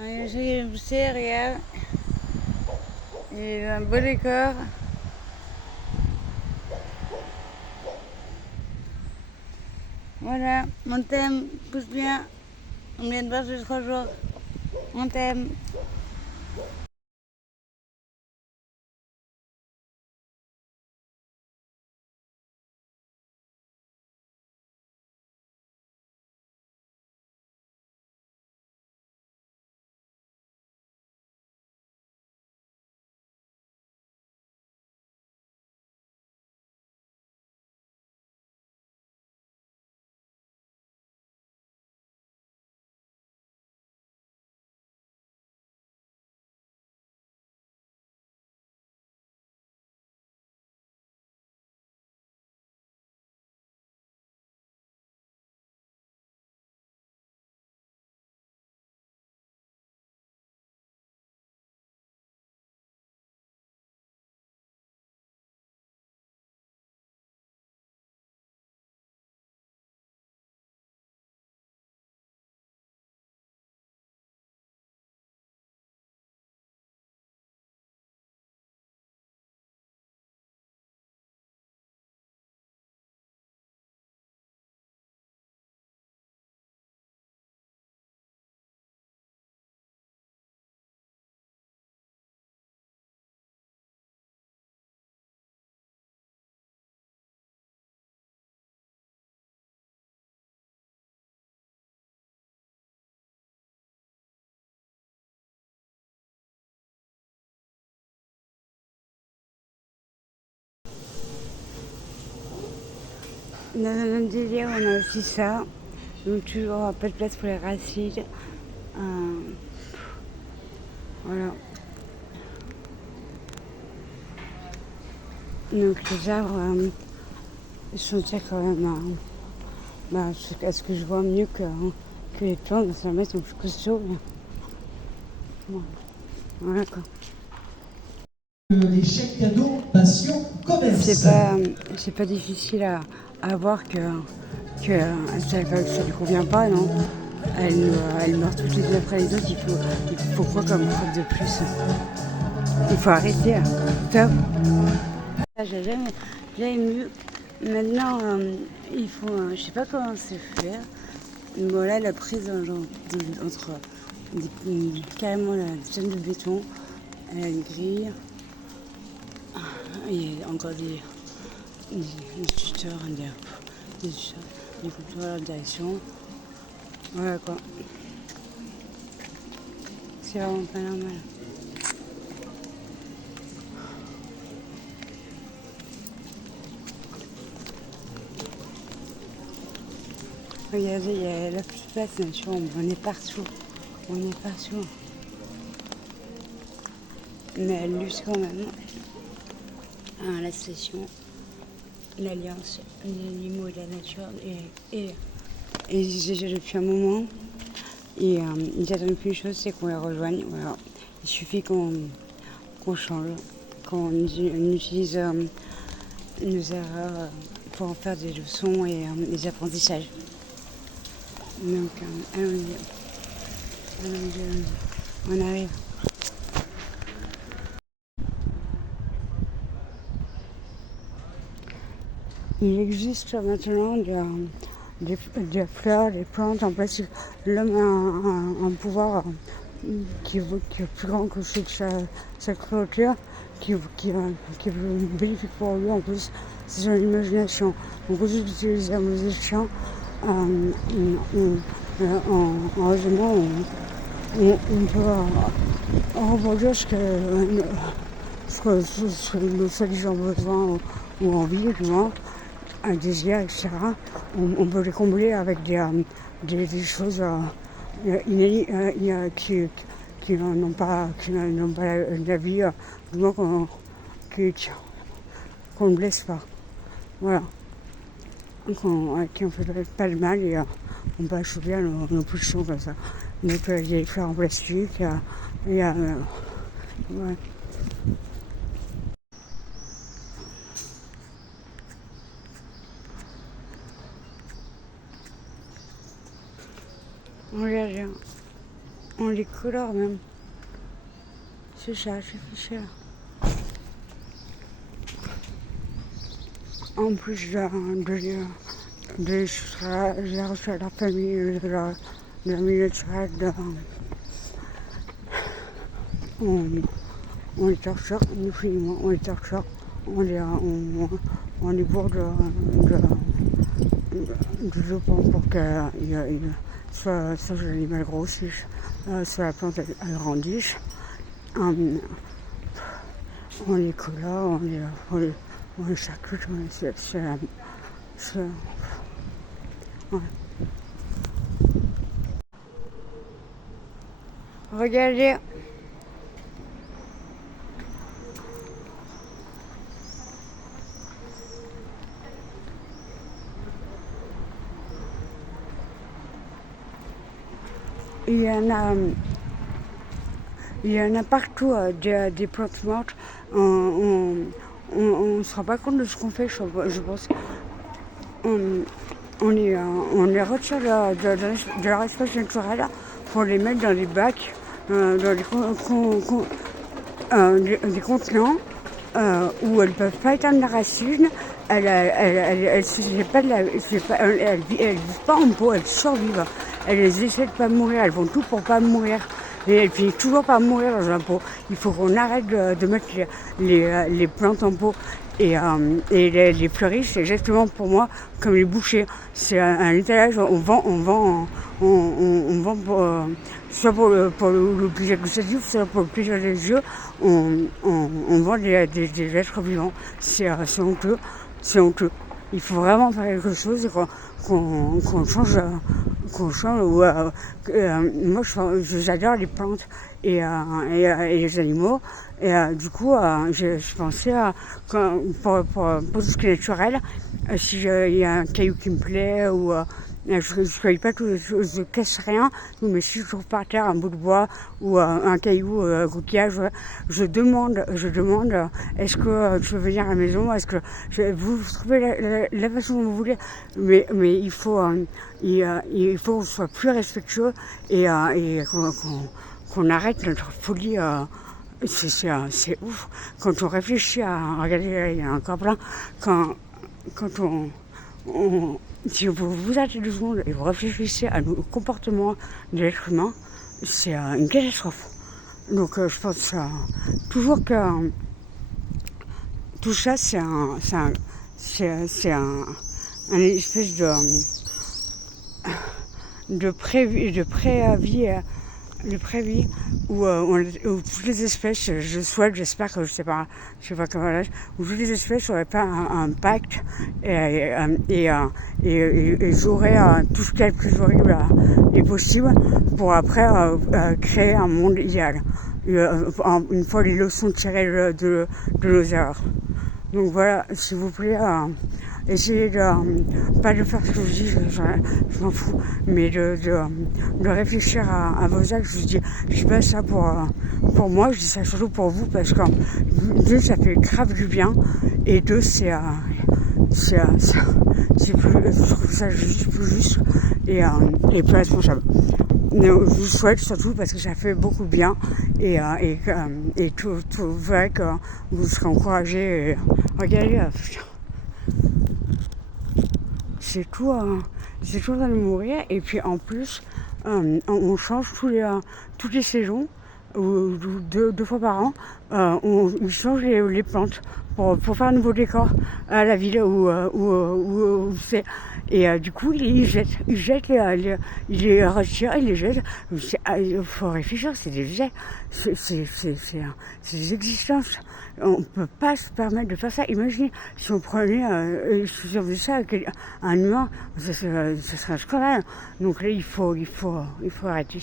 J'ai poussé, regarde. Il a un beau décor. Voilà, on t'aime, pousse bien. On vient de voir ces 3 jours. On t'aime. Dans un autre délire, on a aussi ça. Donc toujours pas de place pour les racides. Voilà. Donc les arbres, ils sont déjà quand même à ce que je vois mieux que les plantes. Dans sa maison, sont plus costauds. Voilà quoi. Les chèques cadeaux Passion Commerce. C'est pas difficile à voir que ça lui convient pas, non. Elle meurt toutes les unes après les autres. Pourquoi comme faute de plus? Il faut arrêter. Top. J'ai jamais ému. Maintenant, il faut, je sais pas comment c'est faire. Voilà la prise entre carrément la chaîne de béton, elle a une grille. Il y a encore des tuteurs, des contrôleurs de direction. Voilà quoi. C'est vraiment pas normal. Regardez, il y a la petite place nature, on est partout. On est partout. Mais elle lutte quand même. La station, l'Alliance des animaux et de la nature et déjà depuis un moment. Et ils attendent qu'une chose, c'est qu'on les rejoigne. Voilà. Il suffit qu'on change, qu'on utilise nos erreurs pour en faire des leçons et des apprentissages. Donc, allons-y, on arrive. Il existe maintenant des fleurs, des plantes. En fait, l'homme a un pouvoir qui est plus grand que celui de sa créature, qui est bénéfique pour lui. En plus, c'est son imagination. On peut utiliser la musicien en raisonnant. On peut rebondir ce que le soi-disant besoin ou envie, du moins, un désir, etc. On peut les combler avec des choses qui n'ont pas la vie, du moins qu'on ne blesse pas. Voilà. Donc qui on fait pas de mal et on peut assouvir nos pulsions comme ça. Donc il y a des fleurs en plastique, il y a ouais. On regarde. on les colore même. C'est ça, j'ai fait ça. En plus de j'ai reçu à la famille de la milieu naturelle, on les torture, nous filmons, on les torture, on les bourre de jupons pour que soit l'animal grossisse, soit la plante elle grandisse. On les colore, on les charcute, ouais. Regardez. Il y en a partout des plantes mortes. On ne se rend pas compte de ce qu'on fait, je pense. On les retire de leur espace naturel pour les mettre dans des bacs, dans des contenants où elles ne peuvent pas éteindre la racine. Elles vivent pas en pot, elles survivent. Elles essaient de pas mourir, elles font tout pour pas mourir. Et elles finissent toujours par mourir dans un pot. Il faut qu'on arrête de mettre les plantes en pot. Et les fleuristes, c'est exactement pour moi comme les bouchers. C'est un étalage, on vend soit pour le plaisir gustatif, soit pour le plaisir des yeux, on vend des êtres vivants. C'est honteux, c'est honteux. Il faut vraiment faire quelque chose et qu'on change. Moi, j'adore les plantes et les animaux. Et du coup, je pensais pour tout ce qui est naturel, si il y a un caillou qui me plaît ou je ne fais pas tout, je casse rien, mais si je trouve par terre un bout de bois ou un caillou, un coquillage, je demande, est-ce que tu veux venir à la maison, est-ce que vous trouvez la façon dont vous voulez, mais il faut qu'on soit plus respectueux et qu'on arrête notre folie. C'est ouf. Quand on réfléchit regardez, il y en a encore plein, quand si vous arrêtez 2 secondes et vous réfléchissez à nos comportements de l'être humain, c'est une catastrophe. Donc je pense toujours que tout ça c'est un espèce de préavis où toutes les espèces, j'espère que je sais pas comment où toutes les espèces n'auraient pas un pacte et j'aurais tout ce qui est le plus horrible et possible pour après créer un monde idéal. Une fois les leçons tirées de nos erreurs. Donc voilà, s'il vous plaît, essayez pas de faire ce que je dis, je m'en fous, mais de réfléchir à vos actes. Je dis pas ça pour moi, je dis ça surtout pour vous, parce que deux, ça fait grave du bien, et deux, c'est plus, je trouve ça plus juste et plus responsable. Je vous souhaite surtout parce que ça fait beaucoup de bien et tout vrai que vous serez encouragés. Regardez, c'est tout à nous mourir et puis en plus on change toutes les saisons ou 2 fois par an, on change les plantes pour faire un nouveau décor à la ville où c'est. Et du coup, ils jettent, ils les retirent, ils les jettent. Il faut réfléchir, c'est des jets, c'est des existences. On ne peut pas se permettre de faire ça. Imaginez si on prenait, si on faisait ça avec un humain, ça serait un scandale. Donc là, il faut arrêter, il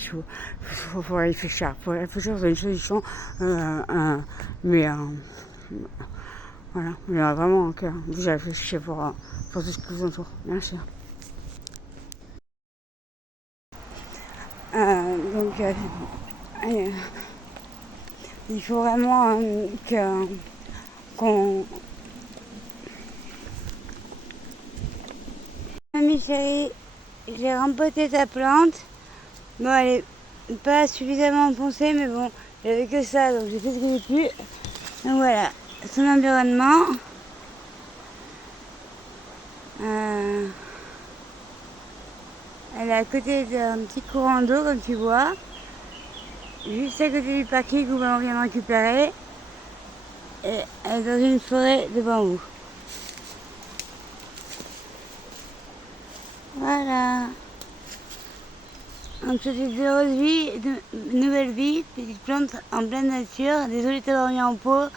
faut réfléchir. Il faut réfléchir sur une solution, mais voilà, il y a vraiment que vous réfléchissez pour tout ce qui vous entoure. Merci. Il faut vraiment qu'on... Mamie chérie, j'ai rempoté ta plante. Bon allez, pas suffisamment foncé, mais bon, j'avais que ça, donc j'ai fait ce que j'ai pu. Donc voilà, son environnement. Elle est à côté d'un petit courant d'eau, comme tu vois, juste à côté du parking où on vient de récupérer. Et elle est dans une forêt de bambou. Voilà. On te souhaite de heureuse vie, de nouvelle vie, petite plante en pleine nature. Désolée de t'avoir mis en pot,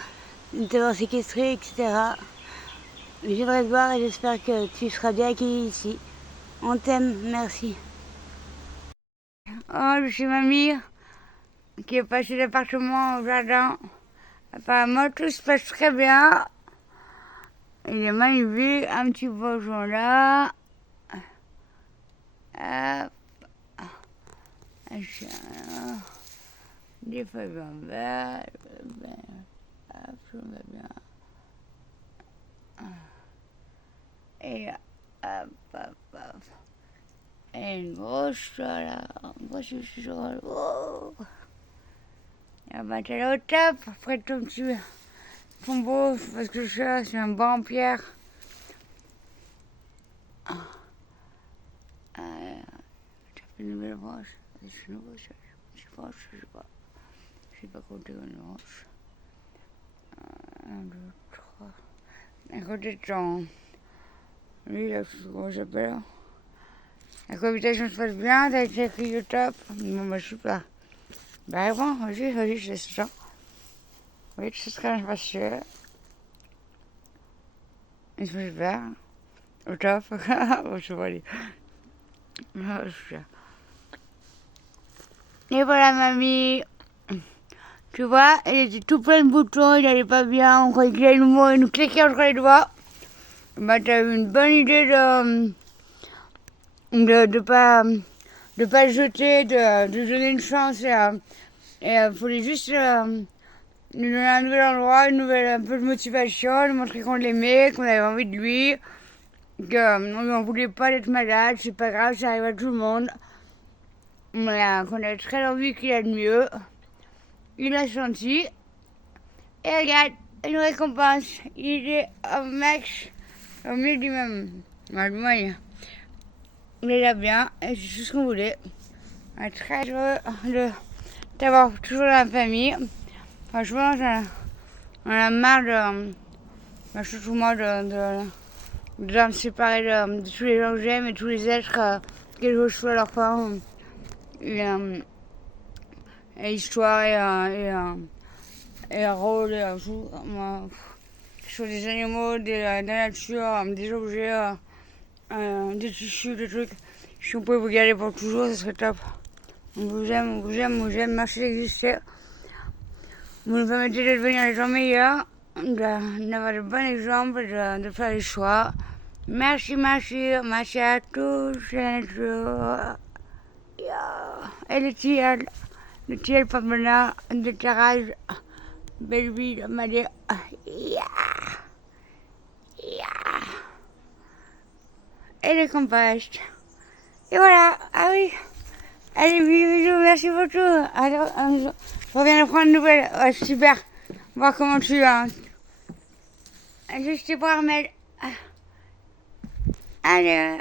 de t'avoir séquestré, etc. Je viendrai te voir et j'espère que tu seras bien accueilli ici. On t'aime, merci. Oh, je suis mamie qui est passée d'appartement au jardin. Apparemment, tout se passe très bien. Il est magnifique, un petit bourgeon là. Hop. Des feuilles en vert. Hop, je mets bien. Et hop, hop, hop. Et une grosse là, une grosse chose. Oh. Et bah, t'es là au top, après ton petit tombeau, parce que c'est un banc en pierre. T'as fait une nouvelle branche. C'est nouveau, ça. Je sais pas. Je sais pas compter une branche. 1, 2, 3. À côté de ton. Lui, là, comment ça s'appelle? La cohabitation se passe bien, t'as été écrit au top. Bon, bah, super. Bah, bon, vas-y, je laisse ça. Oui, tout se très passé. Il se passe bien. Au top. Bon, je vais aller. Ah, super. Et voilà, mamie. Tu vois, il était tout plein de boutons, il allait pas bien, on croyait qu'il allait nous claquer entre les doigts. Bah, t'as eu une bonne idée de pas le jeter, de donner une chance et fallait juste lui donner un nouvel endroit, un peu de motivation, lui montrer qu'on l'aimait, qu'on avait envie de lui, qu'on lui en voulait pas d'être malade, c'est pas grave, ça arrive à tout le monde. Voilà, qu'on avait très envie qu'il aille mieux. Il l'a senti. Et regarde, une récompense. Il est au max, au mieux du même. Du moyen. Il est là bien, et c'est tout ce qu'on voulait. On est très heureux de t'avoir toujours dans la famille. Franchement, on a marre surtout moi, de me séparer de tous les gens que j'aime et tous les êtres quel que soit leur forme. Et l'histoire et un rôle et un jour. Sur des animaux, de la nature, des objets, des tissus, des trucs. Si on pouvait vous garder pour toujours, ce serait top. On vous aime, merci d'exister. Vous nous permettez de devenir les gens meilleurs, d'avoir de bons exemples, de faire les choix. Merci à tous, la nature. Et le tilleul Pamela, de Carrage, Belleville, Madé. Et les composts. Et voilà, ah oui. Allez, bisous, merci beaucoup. Alors, je reviens de prendre une nouvelle. Ouais, super. Voir comment tu vas. Juste pour Armel. Allez,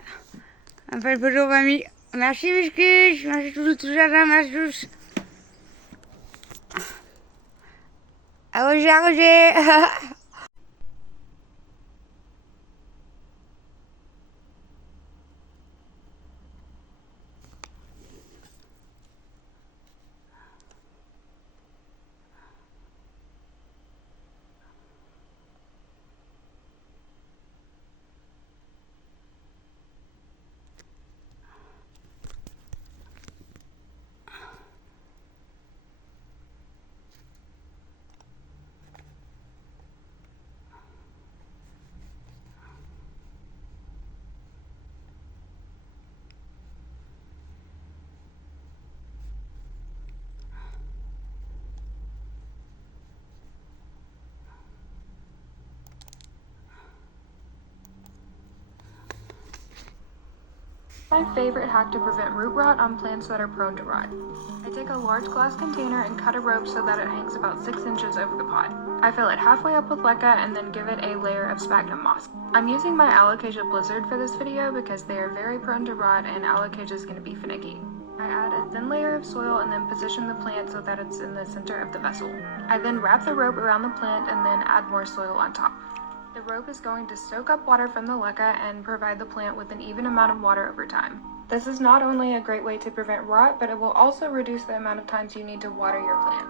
on fait une photo, mamie. Merci, biscuit. Merci tout jardin, merci tous. Arrosé. My favorite hack to prevent root rot on plants that are prone to rot. I take a large glass container and cut a rope so that it hangs about 6 inches over the pot. I fill it halfway up with leca and then give it a layer of sphagnum moss. I'm using my Alocasia Blizzard for this video because they are very prone to rot and Alocasia is going to be finicky. I add a thin layer of soil and then position the plant so that it's in the center of the vessel. I then wrap the rope around the plant and then add more soil on top. The rope is going to soak up water from the leca and provide the plant with an even amount of water over time. This is not only a great way to prevent rot, but it will also reduce the amount of times you need to water your plant.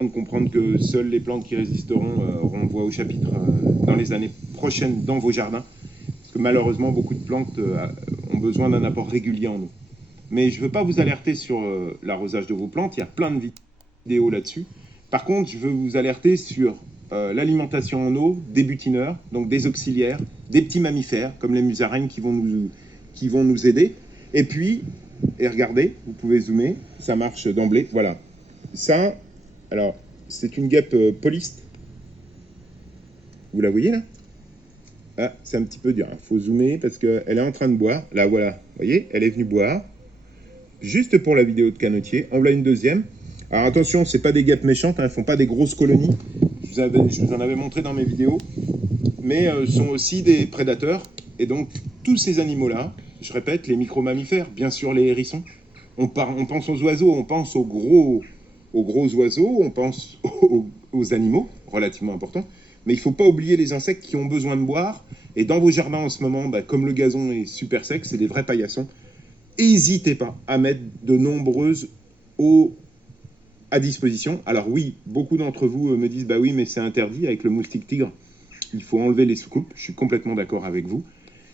De comprendre que seules les plantes qui résisteront auront voix au chapitre dans les années prochaines dans vos jardins, parce que malheureusement beaucoup de plantes ont besoin d'un apport régulier en eau. mais je ne veux pas vous alerter sur l'arrosage de vos plantes. Il y a plein de vidéos là-dessus. Par contre, je veux vous alerter sur l'alimentation en eau des butineurs, donc des auxiliaires, des petits mammifères, comme les musaraignes qui vont nous aider. Et puis, et regardez, vous pouvez zoomer, ça marche d'emblée. Voilà. Ça, alors, c'est une guêpe poliste. Vous la voyez là? Ah, c'est un petit peu dur. Il faut zoomer parce qu'elle est en train de boire. Là, voilà. Vous voyez, elle est venue boire. Juste pour la vidéo de canotier. En voilà une deuxième. Alors attention, c'est pas des guêpes méchantes, elles ne font pas des grosses colonies. Je vous en avais montré dans mes vidéos. Mais sont aussi des prédateurs. Et donc, tous ces animaux-là, je répète, les micro-mammifères, bien sûr les hérissons. On pense aux oiseaux, on pense aux gros oiseaux, on pense aux animaux, relativement importants. Mais il ne faut pas oublier les insectes qui ont besoin de boire. Et dans vos jardins en ce moment, comme le gazon est super sec, c'est des vrais paillassons. N'hésitez pas à mettre de nombreuses eaux à disposition. Alors oui, beaucoup d'entre vous me disent, bah oui, mais c'est interdit avec le moustique tigre. Il faut enlever les soucoupes. Je suis complètement d'accord avec vous.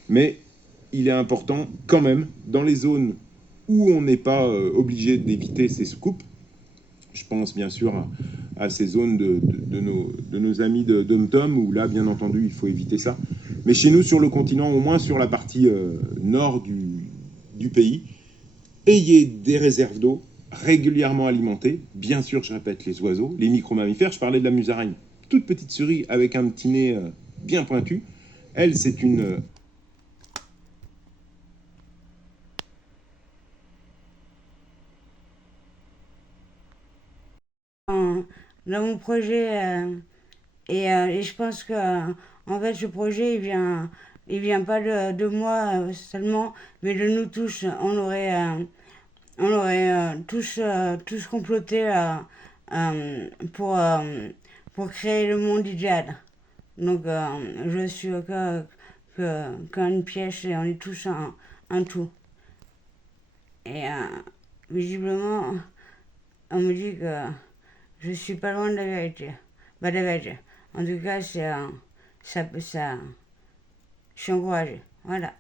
Mais il est important quand même, dans les zones où on n'est pas obligé d'éviter ces soucoupes, je pense bien sûr à ces zones de nos amis de Dom-Tom, où là, bien entendu, il faut éviter ça. Mais chez nous, sur le continent, au moins sur la partie nord du pays, ayez des réserves d'eau régulièrement alimentées. Bien sûr, je répète, les oiseaux, les micro-mammifères. Je parlais de la musaraigne. Toute petite souris avec un petit nez bien pointu. Elle, c'est une... Dans mon projet, et je pense que en fait ce projet il vient pas de moi seulement, mais de nous tous. On aurait tous comploté pour créer le monde idéal. Donc je suis qu'une pièce et on est tous un tout. Et visiblement, on me dit que je suis pas loin de la vérité. Bah, de la vérité. En tout cas, je suis encouragée. Voilà.